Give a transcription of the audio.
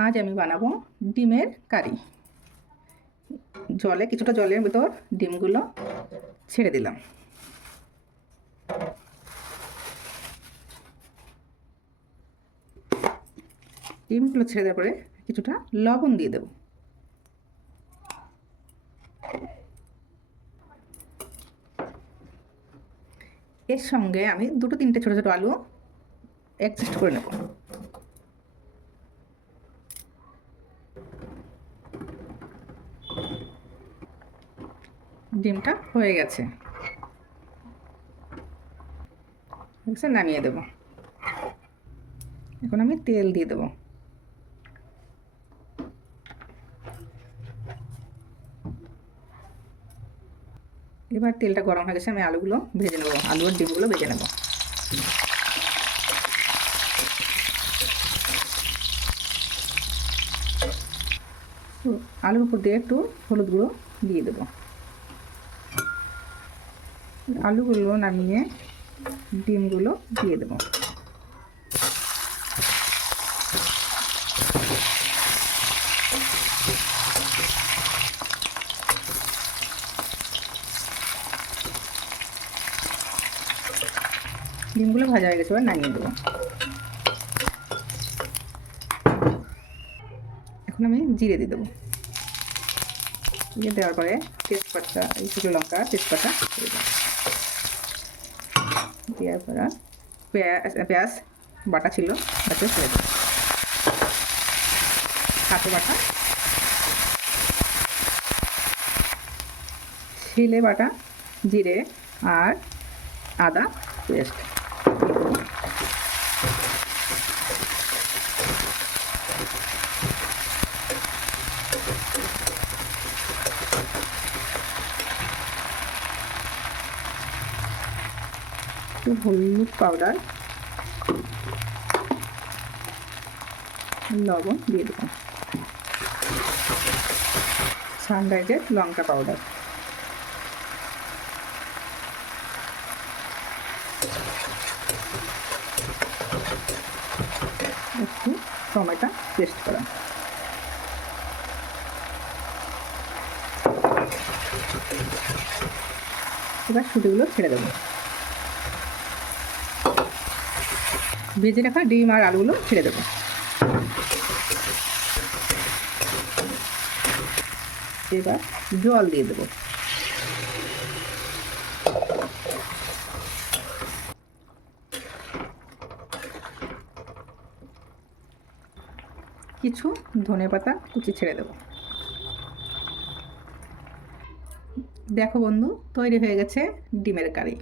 আজ আমি বানাবো ডিমের কারি। কিছুটা জলের ভিতর ডিমগুলো ছেড়ে দিলাম। ডিমগুলো ছেড়ে দেওয়ার পরে কিছুটা লবণ দিয়ে দেব। এর সঙ্গে আমি 2-3টে ছোটো ছোটো আলু অ্যাডজাস্ট করে নেব। ডিমটা হয়ে গেছে, নামিয়ে দেব। এখন আমি তেল দিয়ে দেব। এবার তেলটা গরম হয়ে গেছে, আমি আলুগুলো ভেজে নেব। আলু আর ডিমগুলো ভেজে নেব। আলুর উপর দিয়ে একটু হলুদ গুঁড়ো দিয়ে দেব। আলুগুলো নামিয়ে ডিমগুলো দিয়ে দেব। ডিমগুলো ভাজা হয়ে গেছে, এবার নামিয়ে দেবো। এখন আমি জিরে দিয়ে দেবো। জিরে দেওয়ার পরে তেজপাতা, শুকনো লঙ্কা, তেজপাতা দেওয়ার পরে পেঁয়াজ বাটা ছিল, তাতে ছেড়ে দেবো। হাতে বাটা, শিলে বাটা জিরে আর আদা পেস্ট। একটু হলুদ পাউডার, লবণ দিয়ে দেবো, সানরাইজের লঙ্কা পাউডার, একটু টমেটো পেস্ট করা। এবার শুটিগুলো ছেড়ে দেবো। ভেজে রাখা ডিম আর আলুগুলো ছেড়ে দেবো। এবার জল দিয়ে দেবো। কিছু ধনেপাতা কুচি ছেড়ে দেবো। দেখো বন্ধু, তৈরি হয়ে গেছে ডিমের কারি।